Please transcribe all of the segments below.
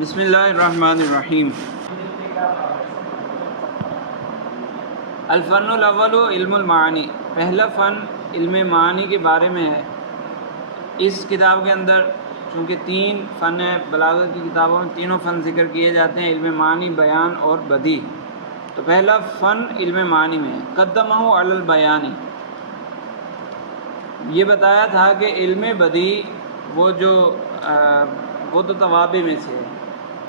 بسم اللہ الرحمن الرحیم۔ الفن الاول علم المعانی، پہلا فن علم معانی کے بارے میں ہے۔ اس کتاب کے اندر چونکہ 3 فن ہے، بلاغت کی کتابوں میں تینوں فن ذکر کیے جاتے ہیں، علم معانی، بیان اور بدیع۔ تو پہلا فن علم معانی میں ہے۔ قدمہ علی البیان، یہ بتایا تھا کہ علم بدیع وہ تو توابع میں سے ہے،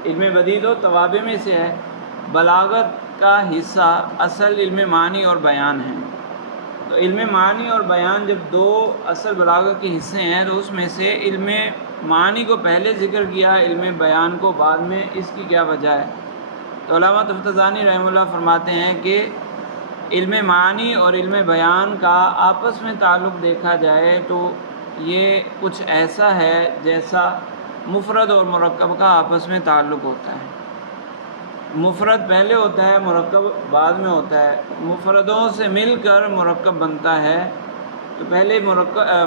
علم بدیع تو توابع میں سے ہے، بلاغت کا حصہ اصل علم معنی اور بیان ہے۔ تو علم معنی اور بیان جب 2 اصل بلاغت کے حصے ہیں تو اس میں سے علم معنی کو پہلے ذکر کیا، علم بیان کو بعد میں، اس کی کیا وجہ ہے؟ تو علامہ تفتزانی رحمہ اللہ فرماتے ہیں کہ علم معنی اور علم بیان کا آپس میں تعلق دیکھا جائے تو یہ کچھ ایسا ہے جیسا مفرد اور مرکب کا آپس میں تعلق ہوتا ہے۔ مفرد پہلے ہوتا ہے، مرکب بعد میں ہوتا ہے۔ مفردوں سے مل کر مرکب بنتا ہے، تو پہلے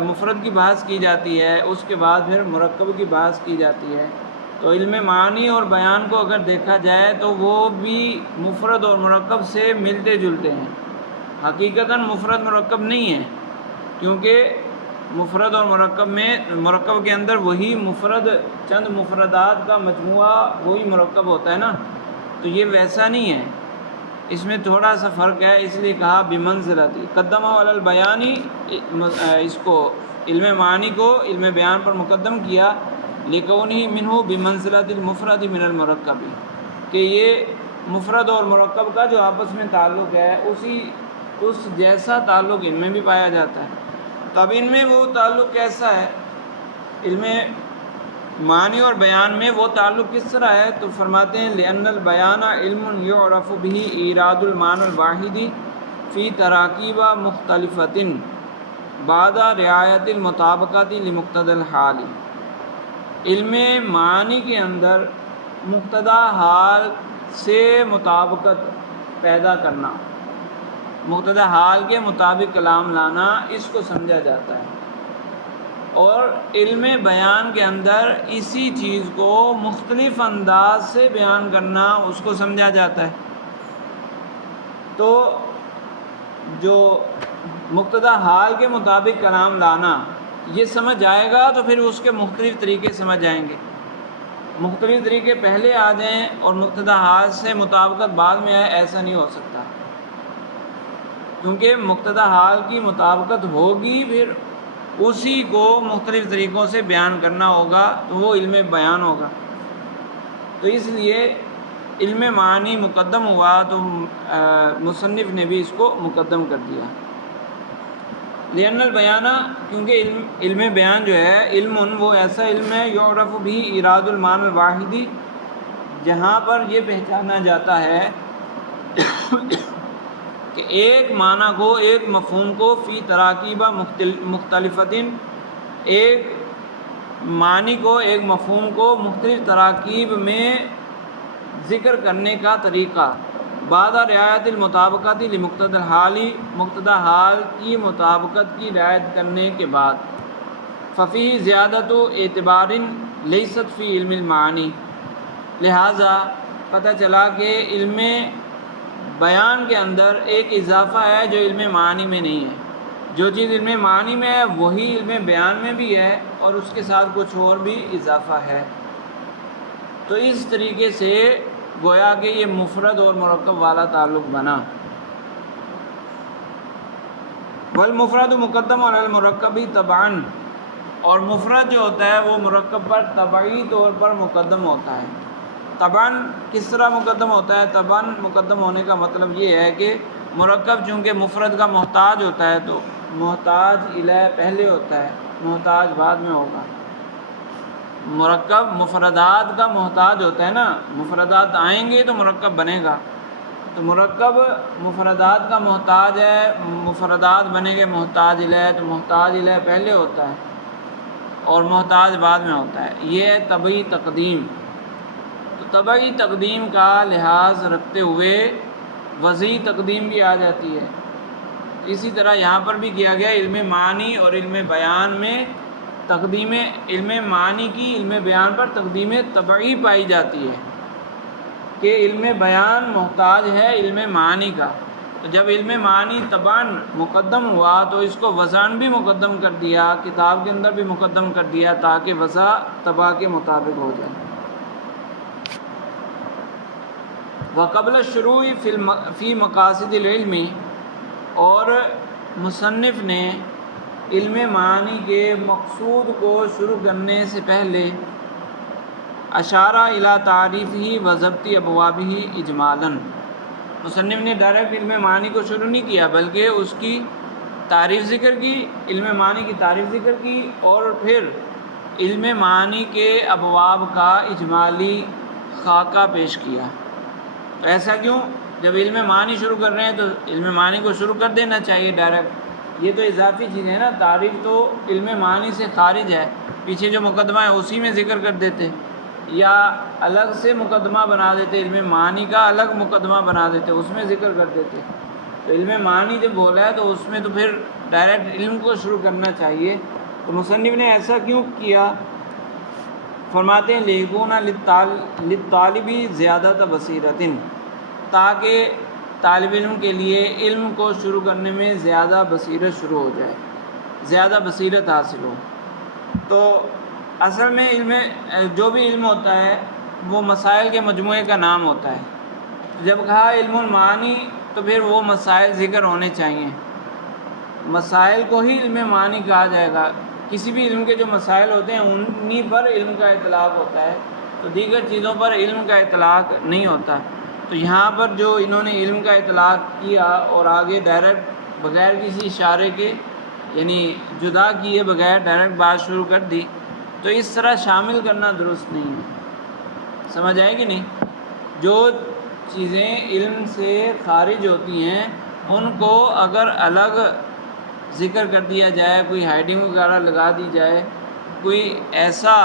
مفرد کی بحث کی جاتی ہے، اس کے بعد پھر مرکب کی بحث کی جاتی ہے۔ تو علم معنی اور بیان کو اگر دیکھا جائے تو وہ بھی مفرد اور مرکب سے ملتے جلتے ہیں، حقیقتاً مفرد مرکب نہیں ہے، کیونکہ مفرد اور مرکب کے اندر وہی مفرد، چند مفردات کا مجموعہ وہی مرکب ہوتا ہے نا، تو یہ ویسا نہیں ہے، اس میں تھوڑا سا فرق ہے، اس لیے کہا بمنزلتی قدمہ علی البیانی، اس کو علم معنی کو علم بیان پر مقدم کیا، لکونہ منہ بمنزلۃ المفرد من المرکب، کہ یہ مفرد اور مرکب کا جو آپس میں تعلق ہے اس جیسا تعلق ان میں بھی پایا جاتا ہے۔ تو اب ان میں وہ تعلق کیسا ہے؟ علم معنی اور بیان میں وہ تعلق کس طرح ہے؟ تو فرماتے ہیں لأن البیان علم یعرف به ایراد المعنی الواحد فی تراکیب مختلفۃ بعد رعایت المطابقت لمقتضی الحال۔ علم معنی کے اندر مقتضی حال سے مطابقت پیدا کرنا، مقتضی حال کے مطابق کلام لانا، اس کو سمجھا جاتا ہے، اور علم بیان کے اندر اسی چیز کو مختلف انداز سے بیان کرنا، اس کو سمجھا جاتا ہے۔ تو جو مقتضی حال کے مطابق کلام لانا یہ سمجھ آئے گا تو پھر اس کے مختلف طریقے سمجھ آئیں گے، مختلف طریقے پہلے آ جائیں اور مقتضی حال سے مطابقت بعد میں آئے، ایسا نہیں ہو سکتا، کیونکہ مقتضی حال کی مطابقت ہوگی، پھر اسی کو مختلف طریقوں سے بیان کرنا ہوگا تو وہ علم بیان ہوگا۔ تو اس لیے علم معنی مقدم ہوا تو مصنف نے بھی اس کو مقدم کر دیا۔ لأن البیان، کیونکہ علم بیان جو ہے علم وہ ایسا علم ہے یعرف بھی ایراد المعنی الواحدی، جہاں پر یہ پہچانا جاتا ہے کہ ایک معنی کو، ایک مفہوم کو فی تراکیب مختلفۃ، ایک معنی کو، ایک مفہوم کو مختلف تراکیب میں ذکر کرنے کا طریقہ، بعد رعایت المطابقت لمقتضی الحال، مقتضی حال کی مطابقت کی رعایت کرنے کے بعد، ففی زیادت اعتبار لیست فی علم المعانی، لہٰذا پتہ چلا کہ علم بیان کے اندر ایک اضافہ ہے جو علم معنی میں نہیں ہے، جو چیز علم معنی میں ہے وہی علم بیان میں بھی ہے، اور اس کے ساتھ کچھ اور بھی اضافہ ہے۔ تو اس طریقے سے گویا کہ یہ مفرد اور مرکب والا تعلق بنا۔ والمفرد مقدم علی المرکب طبعا، اور مفرد جو ہوتا ہے وہ مرکب پر طبعی طور پر مقدم ہوتا ہے۔ طبعاً کس طرح مقدم ہوتا ہے؟ طبعاً مقدم ہونے کا مطلب یہ ہے کہ مرکب چونکہ مفرد کا محتاج ہوتا ہے تو محتاج الیہ پہلے ہوتا ہے، محتاج بعد میں ہوگا۔ مرکب مفردات کا محتاج ہوتا ہے نا، مفردات آئیں گے تو مرکب بنے گا، تو مرکب مفردات کا محتاج ہے، مفردات بنے گے محتاج الیہ، تو محتاج الیہ پہلے ہوتا ہے اور محتاج بعد میں ہوتا ہے، یہ ہے طبعی تقدیم۔ تو طبعی تقدیم کا لحاظ رکھتے ہوئے وضعی تقدیم بھی آ جاتی ہے۔ اسی طرح یہاں پر بھی کیا گیا، علم معنی اور علم بیان میں تقدیم علم معنی کی علم بیان پر تقدیم طبعی پائی جاتی ہے کہ علم بیان محتاج ہے علم معنی کا، تو جب علم معنی طبعاً مقدم ہوا تو اس کو وضعاً بھی مقدم کر دیا، کتاب کے اندر بھی مقدم کر دیا تاکہ وضع طبع کے مطابق ہو جائے۔ وقبل الشروع فی مقاصد العلم، اور مصنف نے علم معنی کے مقصود کو شروع کرنے سے پہلے اشارہ الی تعریفہ و ضبط ابوابہ اجمالاً، مصنف نے ڈائریکٹ علم معنی کو شروع نہیں کیا بلکہ اس کی تعریف ذکر کی، علم معنی کی تعریف ذکر کی، اور پھر علم معنی کے ابواب کا اجمالی خاکہ پیش کیا۔ تو ایسا کیوں؟ جب علم معنی شروع کر رہے ہیں تو علم معنی کو شروع کر دینا چاہیے ڈائریکٹ، یہ تو اضافی چیزیں ہیں نا، تعریف تو علم معنی سے خارج ہے، پیچھے جو مقدمہ ہے اسی میں ذکر کر دیتے، یا الگ سے مقدمہ بنا دیتے، علم معنی کا الگ مقدمہ بنا دیتے، اس میں ذکر کر دیتے۔ تو علم معنی جب بولا ہے تو اس میں تو پھر ڈائریکٹ علم کو شروع کرنا چاہیے۔ تو مصنف نے ایسا کیوں کیا؟ فرماتے ہیں لیکون للطالبی زیادہ بصیرت، تاکہ طالب علم کے لیے علم کو شروع کرنے میں زیادہ بصیرت شروع ہو جائے، زیادہ بصیرت حاصل ہو۔ تو اصل میں علم، جو بھی علم ہوتا ہے وہ مسائل کے مجموعے کا نام ہوتا ہے۔ جب کہا علم المعانی تو پھر وہ مسائل ذکر ہونے چاہیے، مسائل کو ہی علم معنی کہا جائے گا۔ کسی بھی علم کے جو مسائل ہوتے ہیں انہی پر علم کا اطلاق ہوتا ہے، تو دیگر چیزوں پر علم کا اطلاق نہیں ہوتا۔ تو یہاں پر جو انہوں نے علم کا اطلاق کیا اور آگے ڈائریکٹ بغیر کسی اشارے کے، یعنی جدا کیے بغیر ڈائریکٹ بات شروع کر دی، تو اس طرح شامل کرنا درست نہیں ہے۔ سمجھ آئے کہ نہیں؟ جو چیزیں علم سے خارج ہوتی ہیں ان کو اگر الگ ذکر کر دیا جائے، کوئی ہیڈنگ وغیرہ لگا دی جائے، کوئی ایسا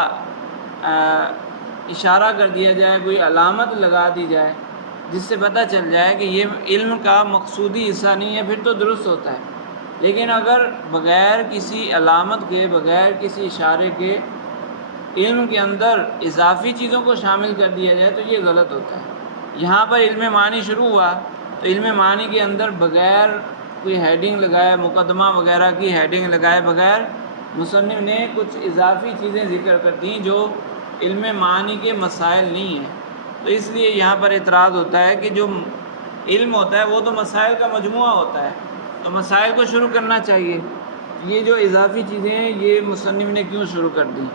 اشارہ کر دیا جائے، کوئی علامت لگا دی جائے جس سے پتہ چل جائے کہ یہ علم کا مقصودی حصہ نہیں ہے، پھر تو درست ہوتا ہے۔ لیکن اگر بغیر کسی علامت کے، بغیر کسی اشارے کے علم کے اندر اضافی چیزوں کو شامل کر دیا جائے تو یہ غلط ہوتا ہے۔ یہاں پر علم معنی شروع ہوا تو علم معنی کے اندر بغیر کوئی ہیڈنگ لگائے، مقدمہ وغیرہ کی ہیڈنگ لگائے بغیر مصنف نے کچھ اضافی چیزیں ذکر کر دیں جو علم معنی کے مسائل نہیں ہیں۔ تو اس لیے یہاں پر اعتراض ہوتا ہے کہ جو علم ہوتا ہے وہ تو مسائل کا مجموعہ ہوتا ہے، تو مسائل کو شروع کرنا چاہیے۔ یہ جو اضافی چیزیں ہیں یہ مصنف نے کیوں شروع کر دی؟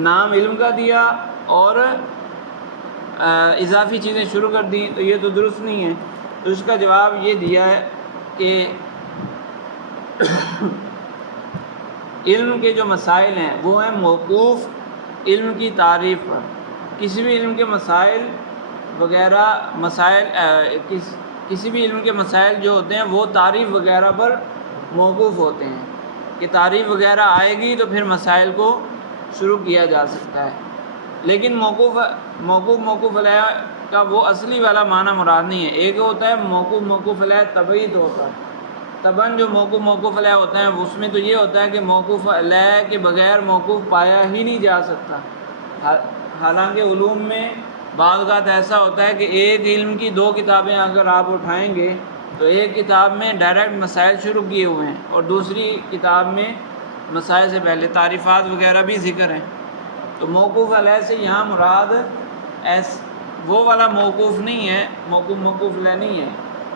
نام علم کا دیا اور اضافی چیزیں شروع کر دیں، تو یہ تو درست نہیں ہے۔ تو اس کا جواب یہ دیا ہے کہ علم کے جو مسائل ہیں وہ ہیں موقوف علم کی تعریف پر۔ کسی بھی علم کے مسائل وغیرہ، کسی بھی علم کے مسائل جو ہوتے ہیں وہ تعریف وغیرہ پر موقوف ہوتے ہیں، کہ تعریف وغیرہ آئے گی تو پھر مسائل کو شروع کیا جا سکتا ہے۔ لیکن موقوف علیہ کا وہ اصلی والا معنی مراد نہیں ہے۔ ایک ہوتا ہے موقوف علیہ طبعی طور پر، طبعاً جو موقوف علیہ ہوتا ہے اس میں تو یہ ہوتا ہے کہ موقوف علیہ کے بغیر موقوف پایا ہی نہیں جا سکتا۔ حالانکہ علوم میں بعض اوقات ایسا ہوتا ہے کہ ایک علم کی دو کتابیں اگر آپ اٹھائیں گے تو ایک کتاب میں ڈائریکٹ مسائل شروع کیے ہوئے ہیں اور دوسری کتاب میں مسائل سے پہلے تعریفات وغیرہ بھی ذکر ہیں۔ تو موقوف علیہ سے یہاں مراد وہ والا موقوف نہیں ہے، موقوف علیہ نہیں ہے،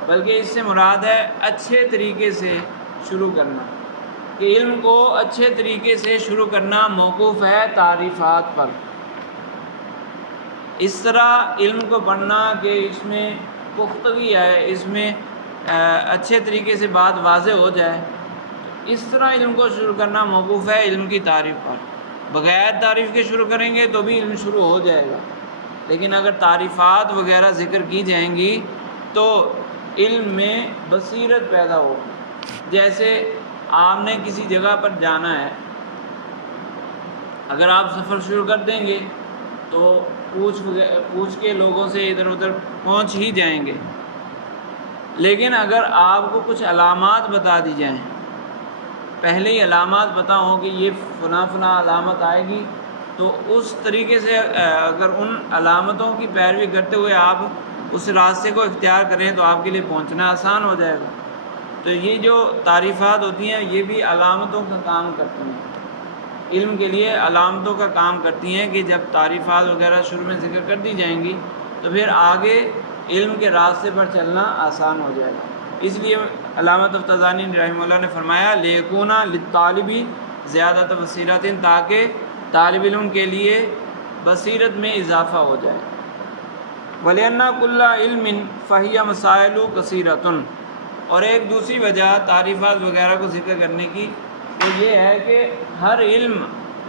بلکہ اس سے مراد ہے اچھے طریقے سے شروع کرنا، کہ علم کو اچھے طریقے سے شروع کرنا موقوف ہے تعریفات پر۔ اس طرح علم کو پڑھنا کہ اس میں پختگی آئے، اس میں اچھے طریقے سے بات واضح ہو جائے، اس طرح علم کو شروع کرنا موقوف ہے علم کی تعریف پر۔ بغیر تعریف کے شروع کریں گے تو بھی علم شروع ہو جائے گا، لیکن اگر تعریفات وغیرہ ذکر کی جائیں گی تو علم میں بصیرت پیدا ہوگی۔ جیسے آپ نے کسی جگہ پر جانا ہے، اگر آپ سفر شروع کر دیں گے تو پوچھ کے لوگوں سے ادھر ادھر پہنچ ہی جائیں گے، لیکن اگر آپ کو کچھ علامات بتا دی جائیں، پہلے ہی علامات پتہ ہوں کہ یہ فلاں فلاں علامت آئے گی، تو اس طریقے سے اگر ان علامتوں کی پیروی کرتے ہوئے آپ اس راستے کو اختیار کریں تو آپ کے لیے پہنچنا آسان ہو جائے گا۔ تو یہ جو تعریفات ہوتی ہیں یہ بھی علامتوں کا کام کرتی ہیں، علم کے لیے علامتوں کا کام کرتی ہیں کہ جب تعریفات وغیرہ شروع میں ذکر کر دی جائیں گی تو پھر آگے علم کے راستے پر چلنا آسان ہو جائے گا۔ اس لیے علامہ تفتزانی رحمہ اللہ نے فرمایا لیکونا للطالبی زیادہ بصیرت، تاکہ طالب علم کے لیے بصیرت میں اضافہ ہو جائے۔ وَلِأَنَّ كُلَّ عِلْمٍ فَهِيَ مَسَائِلُ كَثِيرَةٌ، اور ایک دوسری وجہ تعریفات وغیرہ کو ذکر کرنے کی وہ یہ ہے کہ ہر علم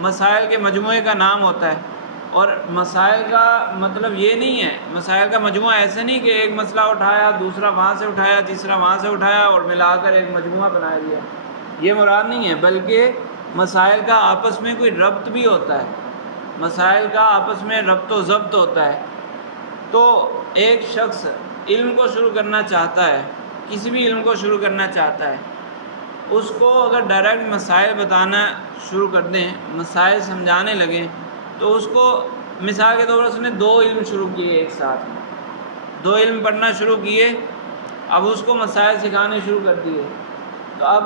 مسائل کے مجموعے کا نام ہوتا ہے، اور مسائل کا مطلب یہ نہیں ہے، مسائل کا مجموعہ ایسے نہیں کہ ایک مسئلہ اٹھایا، دوسرا وہاں سے اٹھایا، تیسرا وہاں سے اٹھایا اور ملا کر ایک مجموعہ بنا دیا، یہ مراد نہیں ہے، بلکہ مسائل کا آپس میں کوئی ربط بھی ہوتا ہے، مسائل کا آپس میں ربط و ضبط ہوتا ہے۔ تو ایک شخص علم کو شروع کرنا چاہتا ہے، کسی بھی علم کو شروع کرنا چاہتا ہے، اس کو اگر ڈائریکٹ مسائل بتانا شروع کر دیں، مسائل سمجھانے لگیں، تو اس کو مثال کے طور پر اس نے 2 علم شروع کیے، ایک ساتھ 2 علم پڑھنا شروع کیے، اب اس کو مسائل سکھانے شروع کر دیے، تو اب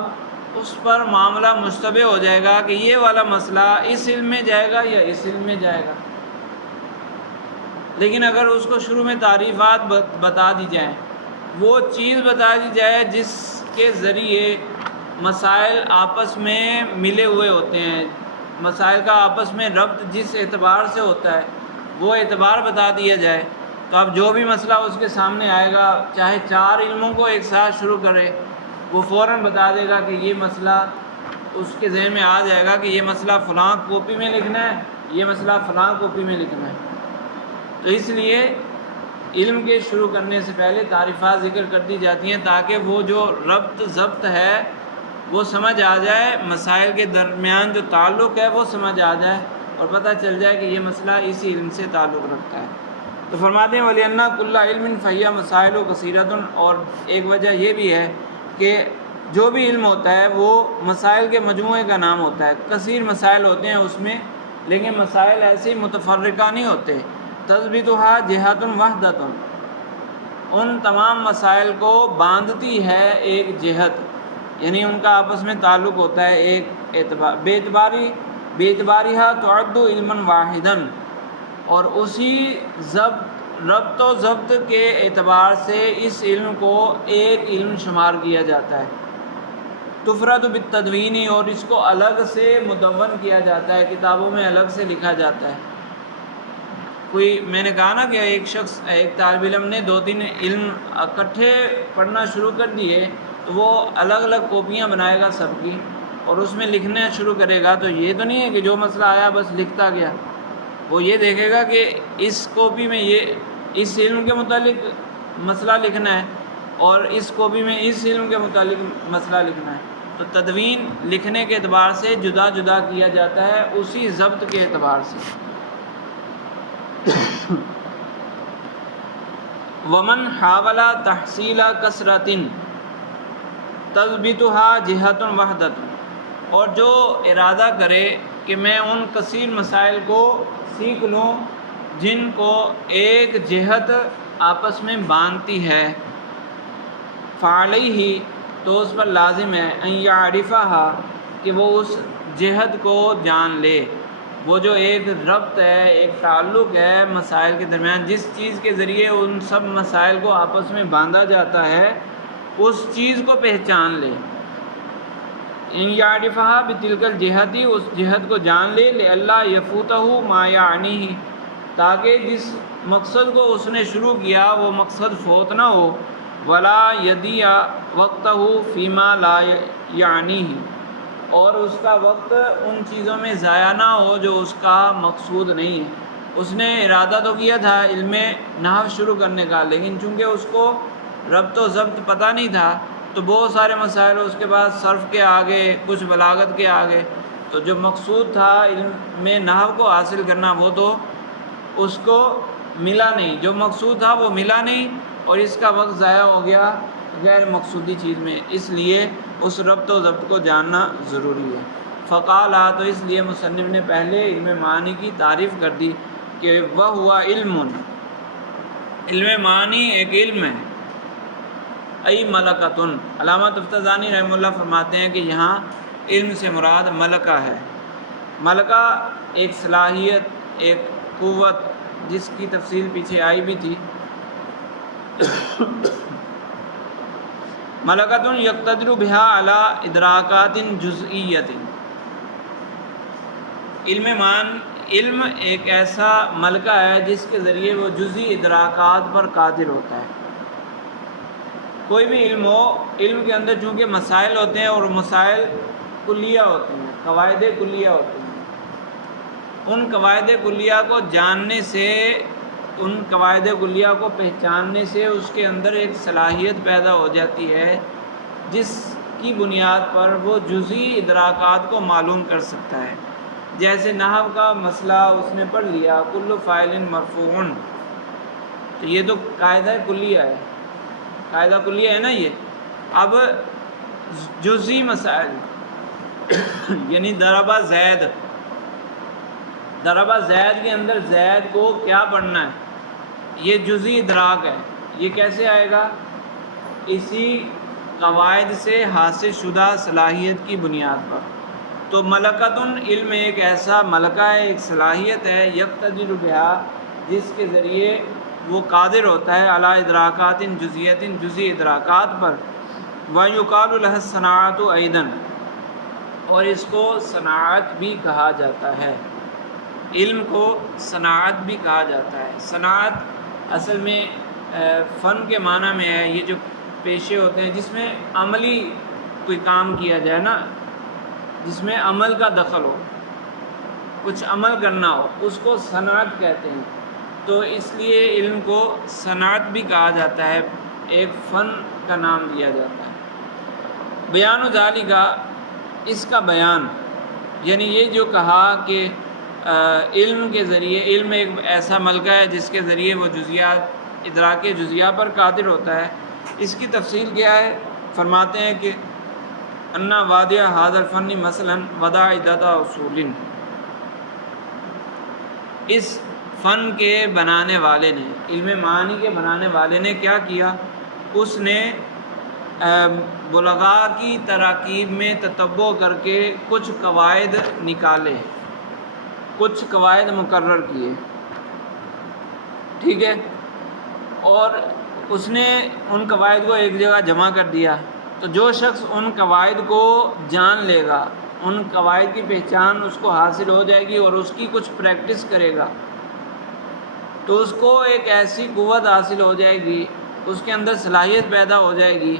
اس پر معاملہ مشتبہ ہو جائے گا کہ یہ والا مسئلہ اس علم میں جائے گا یا اس علم میں جائے گا۔ لیکن اگر اس کو شروع میں تعریفات بتا دی جائیں، وہ چیز بتا دی جائے جس کے ذریعے مسائل آپس میں ملے ہوئے ہوتے ہیں، مسائل کا آپس میں ربط جس اعتبار سے ہوتا ہے وہ اعتبار بتا دیا جائے، تو اب جو بھی مسئلہ اس کے سامنے آئے گا، چاہے 4 علموں کو ایک ساتھ شروع کرے، وہ فوراً بتا دے گا کہ یہ مسئلہ اس کے ذہن میں آ جائے گا کہ یہ مسئلہ فلاں کاپی میں لکھنا ہے، یہ مسئلہ فلاں کاپی میں لکھنا ہے۔ تو اس لیے علم کے شروع کرنے سے پہلے تعریفات ذکر کر دی جاتی ہیں تاکہ وہ جو ربط ضبط ہے وہ سمجھ آ جائے، مسائل کے درمیان جو تعلق ہے وہ سمجھ آ جائے اور پتہ چل جائے کہ یہ مسئلہ اسی علم سے تعلق رکھتا ہے۔ تو فرماتے ہیں وَلِأَنَّ كُلَّ عِلْمٍ فَهِيَ مَسَائِلُ كَثِيرَةٌ، اور ایک وجہ یہ بھی ہے کہ جو بھی علم ہوتا ہے وہ مسائل کے مجموعے کا نام ہوتا ہے، کثیر مسائل ہوتے ہیں اس میں، لیکن مسائل ایسے ہی متفرقہ نہیں ہوتے، تضبطها جہۃ وحدۃ، ان تمام مسائل کو باندھتی ہے ایک جہت، یعنی ان کا آپس میں تعلق ہوتا ہے ایک اعتبار، بے اعتباریہ تعد علما واحدا، اور اسی ربط و ضبط کے اعتبار سے اس علم کو ایک علم شمار کیا جاتا ہے، تفرد بالتدوین، اور اس کو الگ سے مدون کیا جاتا ہے، کتابوں میں الگ سے لکھا جاتا ہے۔ میں نے کہا نا کہ ایک شخص، ایک طالب علم نے 2-3 علم اکٹھے پڑھنا شروع کر دیے تو وہ الگ الگ کاپیاں بنائے گا سب کی اور اس میں لکھنا شروع کرے گا، تو یہ تو نہیں ہے کہ جو مسئلہ آیا بس لکھتا گیا، وہ یہ دیکھے گا کہ اس کاپی میں یہ اس علم کے متعلق مسئلہ لکھنا ہے اور اس کاپی میں اس علم کے متعلق مسئلہ لکھنا ہے، تو تدوین لکھنے کے اعتبار سے جدا جدا کیا جاتا ہے اسی ضبط کے اعتبار سے۔ ومن حاول تحصیل کثرۃ تضبطها جہۃ وحدۃ، اور جو ارادہ کرے کہ میں ان کثیر مسائل کو سیکھ لوں جن کو ایک جہت آپس میں باندھتی ہے، فعلیہ، تو اس پر لازم ہے، ان یعرفها، کہ وہ اس جہت کو جان لے، وہ جو ایک ربط ہے، ایک تعلق ہے مسائل کے درمیان، جس چیز کے ذریعے ان سب مسائل کو آپس میں باندھا جاتا ہے، اس چیز کو پہچان لے، ان یعرفها بتلک الجہت، اس جہت کو جان لے، لئلا یفوتہ ما یعنیہ، تاکہ جس مقصد کو اس نے شروع کیا وہ مقصد فوت نہ ہو، ولا یضیع وقتہ فیما لا یعنیہ، اور اس کا وقت ان چیزوں میں ضائع نہ ہو جو اس کا مقصود نہیں ہے۔ اس نے ارادہ تو کیا تھا علم نحو شروع کرنے کا، لیکن چونکہ اس کو ربط و ضبط پتہ نہیں تھا تو بہت سارے مسائل اس کے بعد صرف کے آگے، کچھ بلاغت کے آگے، تو جو مقصود تھا علم میں نحو کو حاصل کرنا وہ تو اس کو ملا نہیں، جو مقصود تھا وہ ملا نہیں اور اس کا وقت ضائع ہو گیا غیر مقصودی چیز میں۔ اس لیے اس ربط و ضبط کو جاننا ضروری ہے۔ فقال، تو اس لیے مصنف نے پہلے علم معنی کی تعریف کر دی کہ وہ ہوا علم، علم معنی ایک علم ہے، ای ملکتن۔ علامہ تفتزانی رحمہ اللہ فرماتے ہیں کہ یہاں علم سے مراد ملکہ ہے۔ ملکہ ایک صلاحیت، ایک قوت، جس کی تفصیل پیچھے آئی بھی تھی۔ ملکتن یقتدر بہا علی ادراکات جزئیت۔ علم ایک ایسا ملکہ ہے جس کے ذریعے وہ جزئی ادراکات پر قادر ہوتا ہے۔ کوئی بھی علم ہو، علم کے اندر چونکہ مسائل ہوتے ہیں اور مسائل کلیہ ہوتے ہیں، قواعد کلیہ ہوتے ہیں، ان قواعد کلیہ کو جاننے سے، ان قواعد کلیہ کو پہچاننے سے اس کے اندر ایک صلاحیت پیدا ہو جاتی ہے جس کی بنیاد پر وہ جزئی ادراکات کو معلوم کر سکتا ہے۔ جیسے نحو کا مسئلہ اس نے پڑھ لیا، کل فاعل مرفوع، تو یہ تو قاعدہ کلیہ ہے، قاعدہ کلیہ ہے نا یہ۔ اب جزئی مسائل یعنی ضرب زید، ضرب زید کے اندر زید کو کیا پڑھنا ہے، یہ جزئی ادراک ہے۔ یہ کیسے آئے گا؟ اسی قواعد سے حاصل شدہ صلاحیت کی بنیاد پر۔ تو ملکتن علم ایک ایسا ملکہ ہے، ایک صلاحیت ہے، یقتدر بہا، جس کے ذریعے وہ قادر ہوتا ہے علی ادراکات جزئیت، جزئی ادراکات پر۔ ویقال لہ الصناعۃ ایضا، اور اس کو صناعت بھی کہا جاتا ہے، علم کو صناعت بھی کہا جاتا ہے۔ صناعت اصل میں فن کے معنی میں ہے، یہ جو پیشے ہوتے ہیں جس میں عملی کوئی کام کیا جائے نا، جس میں عمل کا دخل ہو، کچھ عمل کرنا ہو، اس کو صنعت کہتے ہیں۔ تو اس لیے علم کو صنعت بھی کہا جاتا ہے، ایک فن کا نام دیا جاتا ہے۔ بیان ذالک، اس کا بیان، یعنی یہ جو کہا کہ علم کے ذریعے، علم ایک ایسا ملکہ ہے جس کے ذریعے وہ جزیات، ادراک جزیہ پر قادر ہوتا ہے، اس کی تفصیل کیا ہے؟ فرماتے ہیں کہ انا وادیہ ھذا الفن مثلا وضع عدۃ اصول، اس فن کے بنانے والے نے، علم معانی کے بنانے والے نے کیا کیا؟ اس نے بلغاء کی تراکیب میں تتبع کر کے کچھ قواعد نکالے، کچھ قواعد مقرر کیے، ٹھیک ہے، اور اس نے ان قواعد کو ایک جگہ جمع کر دیا۔ تو جو شخص ان قواعد کو جان لے گا، ان قواعد کی پہچان اس کو حاصل ہو جائے گی اور اس کی کچھ پریکٹس کرے گا، تو اس کو ایک ایسی قوت حاصل ہو جائے گی، اس کے اندر صلاحیت پیدا ہو جائے گی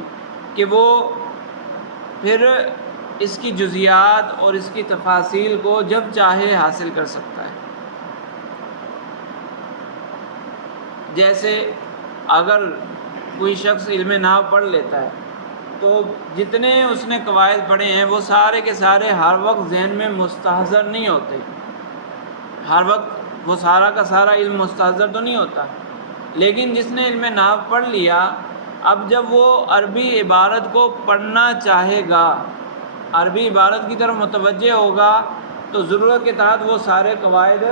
کہ وہ پھر اس کی جزیات اور اس کی تفاصیل کو جب چاہے حاصل کر سکتا ہے۔ جیسے اگر کوئی شخص علم نحو پڑھ لیتا ہے تو جتنے اس نے قواعد پڑھے ہیں وہ سارے کے سارے ہر وقت ذہن میں مستحضر نہیں ہوتے، ہر وقت وہ سارا کا سارا علم مستحضر تو نہیں ہوتا، لیکن جس نے علم نحو پڑھ لیا، اب جب وہ عربی عبارت کو پڑھنا چاہے گا، عربی عبارت کی طرف متوجہ ہوگا، تو ضرورت کے تحت وہ سارے قواعد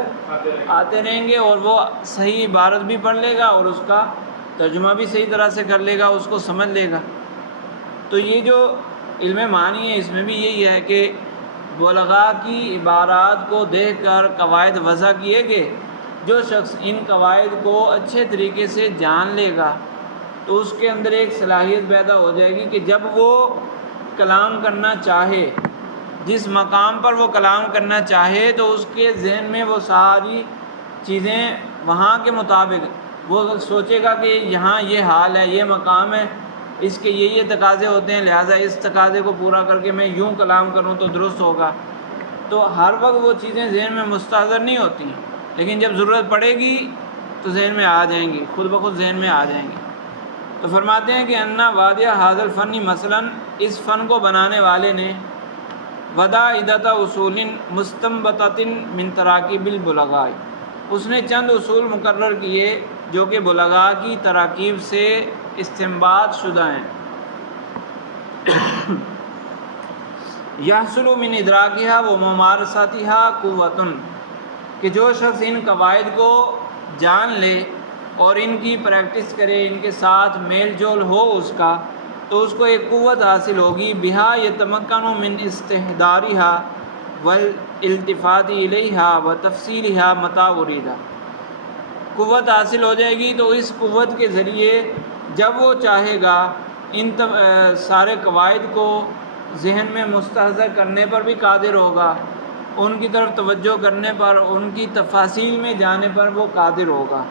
آتے رہیں گے اور وہ صحیح عبارت بھی پڑھ لے گا اور اس کا ترجمہ بھی صحیح طرح سے کر لے گا، اس کو سمجھ لے گا۔ تو یہ جو علم معنی ہے، اس میں بھی یہی ہے کہ بلغاء کی عبارات کو دیکھ کر قواعد وضع کیے گئے، جو شخص ان قواعد کو اچھے طریقے سے جان لے گا تو اس کے اندر ایک صلاحیت پیدا ہو جائے گی کہ جب وہ کلام کرنا چاہے، جس مقام پر وہ کلام کرنا چاہے، تو اس کے ذہن میں وہ ساری چیزیں وہاں کے مطابق وہ سوچے گا کہ یہاں یہ حال ہے، یہ مقام ہے، اس کے یہ تقاضے ہوتے ہیں، لہٰذا اس تقاضے کو پورا کر کے میں یوں کلام کروں تو درست ہوگا۔ تو ہر وقت وہ چیزیں ذہن میں مستحضر نہیں ہوتی، لیکن جب ضرورت پڑے گی تو ذہن میں آ جائیں گی، خود بخود ذہن میں آ جائیں گی۔ تو فرماتے ہیں کہ انا وادیہ ھذا الفن مثلا، اس فن کو بنانے والے نے وضع عدۃ اصول مستنبطۃ من تراکیب البلغاء، اس نے چند اصول مقرر کیے جو کہ بلغاء کی تراکیب سے استنباط شدہ ہیں۔ یحصل من ادراکها و ممارستها قوت، کہ جو شخص ان قواعد کو جان لے اور ان کی پریکٹس کرے، ان کے ساتھ میل جول ہو اس کا، تو اس کو ایک قوت حاصل ہوگی، بہا یتمکن من استحضارها والالتفات الیہا وتفصیلها متى ارید، قوت حاصل ہو جائے گی تو اس قوت کے ذریعے جب وہ چاہے گا ان سارے قواعد کو ذہن میں مستحضر کرنے پر بھی قادر ہوگا، ان کی طرف توجہ کرنے پر، ان کی تفاصیل میں جانے پر وہ قادر ہوگا۔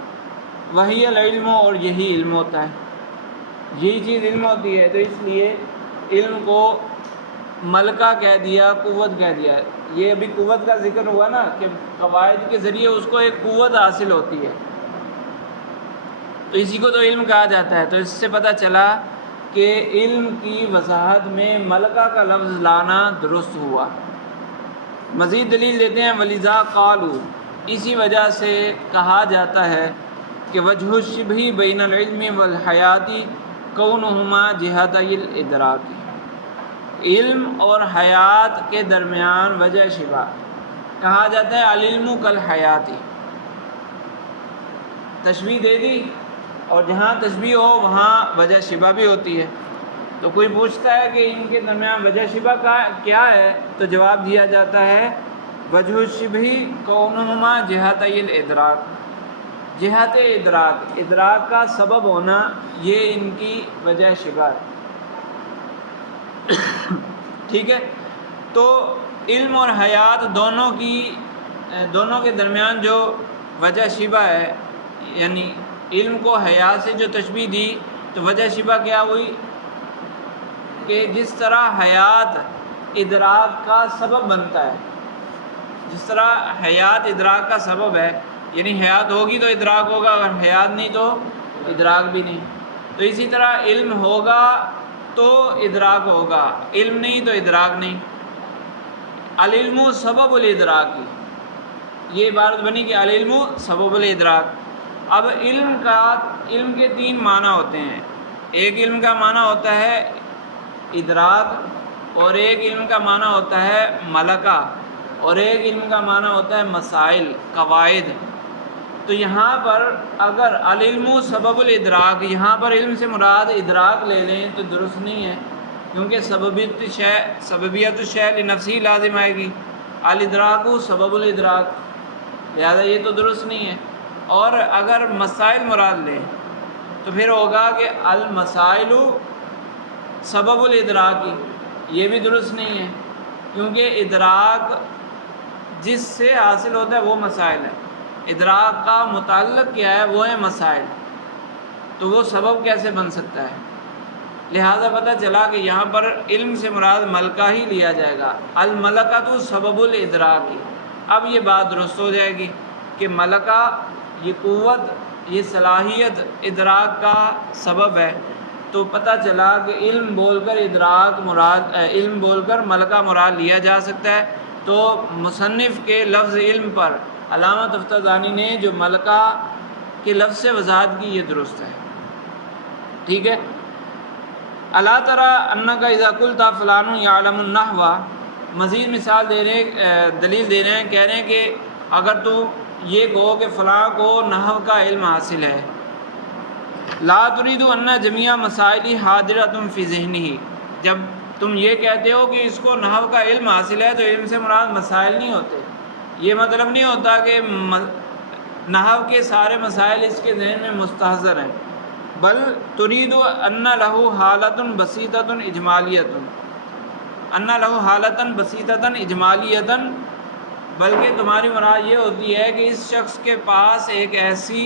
وہی العلم، اور یہی علم ہوتا ہے، یہی چیز علم ہوتی ہے۔ تو اس لیے علم کو ملکہ کہہ دیا، قوت کہہ دیا۔ یہ ابھی قوت کا ذکر ہوا نا کہ قواعد کے ذریعے اس کو ایک قوت حاصل ہوتی ہے، تو اسی کو تو علم کہا جاتا ہے۔ تو اس سے پتہ چلا کہ علم کی وضاحت میں ملکہ کا لفظ لانا درست ہوا۔ مزید دلیل دیتے ہیں، وَلِذَا قَالُوا، اسی وجہ سے کہا جاتا ہے کہ وجہ الشبہ بین العلم والحیات کونہما جہتئی الادراک، علم اور حیات کے درمیان وجہ شبہ کہا جاتا ہے العلم کالحیاتی، تشبیہ دے دی، اور جہاں تشبیہ ہو وہاں وجہ شبہ بھی ہوتی ہے۔ تو کوئی پوچھتا ہے کہ ان کے درمیان وجہ شبہ کیا ہے، تو جواب دیا جاتا ہے وجہ الشبہ کونہما جہتئی الادراک، جہت ادراک، ادراک کا سبب ہونا، یہ ان کی وجہ شبہ ہے۔ ٹھیک ہے، تو علم اور حیات دونوں کے درمیان جو وجہ شبہ ہے، یعنی علم کو حیات سے جو تشبیہ دی، تو وجہ شبہ کیا ہوئی کہ جس طرح حیات ادراک کا سبب بنتا ہے، جس طرح حیات ادراک کا سبب ہے، یعنی حیات ہوگی تو ادراک ہوگا، اگر حیات نہیں تو ادراک بھی نہیں، تو اسی طرح علم ہوگا تو ادراک ہوگا، علم نہیں تو ادراک نہیں۔ العلم سبب الادراک، یہ عبارت بنی کہ العلم سبب الادراک۔ اب علم کے تین معنی ہوتے ہیں، ایک علم کا معنی ہوتا ہے ادراک، اور ایک علم کا معنی ہوتا ہے ملکہ، اور ایک علم کا معنی ہوتا ہے مسائل، قواعد۔ تو یہاں پر اگر العلم سبب الادراک، یہاں پر علم سے مراد ادراک لے لیں تو درست نہیں ہے، کیونکہ سببیت الشیء لنفسہ لازم آئے گی، الادراک سبب الادراک، لہذا یہ تو درست نہیں ہے۔ اور اگر مسائل مراد لیں تو پھر ہوگا کہ المسائل سبب الادراک، یہ بھی درست نہیں ہے، کیونکہ ادراک جس سے حاصل ہوتا ہے وہ مسائل ہے، ادراک کا متعلق کیا ہے، وہ ہے مسائل، تو وہ سبب کیسے بن سکتا ہے؟ لہذا پتہ چلا کہ یہاں پر علم سے مراد ملکہ ہی لیا جائے گا، الملکۃ سبب الادراک۔ اب یہ بات درست ہو جائے گی کہ ملکہ، یہ قوت، یہ صلاحیت ادراک کا سبب ہے، تو پتہ چلا کہ علم بول کر ادراک مراد، علم بول کر ملکہ مراد لیا جا سکتا ہے۔ تو مصنف کے لفظ علم پر علامہ تفتازانی نے جو ملکہ کے لفظ سے وضاحت کی، یہ درست ہے۔ ٹھیک ہے، الا تری انک اذا قلت فلان یعلم النحو، مزید مثال دے رہے ہیں، دلیل دے رہے ہیں، کہہ رہے ہیں کہ اگر تو یہ کہو کہ فلاں کو نحو کا علم حاصل ہے، لا تريد ان جميع مسائل حاضرۃ فی ذہنہ، جب تم یہ کہتے ہو کہ اس کو نحو کا علم حاصل ہے تو علم سے مراد مسائل نہیں ہوتے، یہ مطلب نہیں ہوتا کہ نحو کے سارے مسائل اس کے ذہن میں مستحضر ہیں، بل تريد ان له حالۃ بسیطۃ اجمالیۃ، ان له حالۃ بسیطۃ اجمالیۃ، بلکہ تمہاری مراد یہ ہوتی ہے کہ اس شخص کے پاس ایک ایسی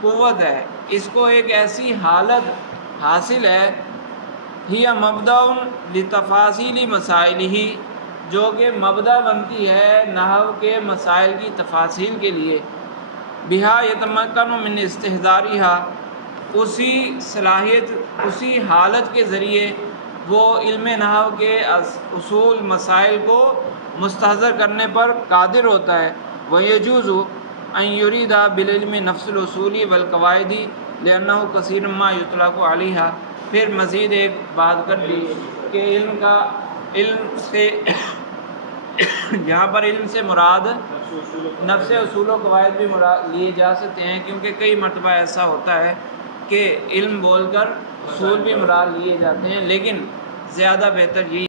قوت ہے، اس کو ایک ایسی حالت حاصل ہے، ہی مبدأ لتفاصیل مسائلہ، جو کہ مبدأ بنتی ہے نحو کے مسائل کی تفاصیل کے لیے، بہا یتمکن من استحضارہا، اسی صلاحیت، اسی حالت کے ذریعے وہ علم نحو کے اصول، مسائل کو مستحضر کرنے پر قادر ہوتا ہے۔ وَيَجُوزُ أَن يُرِيدَ بِالْعِلْمِ نَفْسُ الْأُصُولِ وَالْقَوَاعِدِ لِأَنَّهُ كَثِيرٌ مَا يُطْلَقُ عَلَيْهَا، پھر مزید ایک بات کر دی کہ علم کا علم سے یہاں پر علم سے مراد نفس اصول و قواعد بھی مراد لیے جا سکتے ہیں، کیونکہ کئی مرتبہ ایسا ہوتا ہے کہ علم بول کر اصول بھی مراد لیے جاتے ہیں، لیکن زیادہ بہتر یہی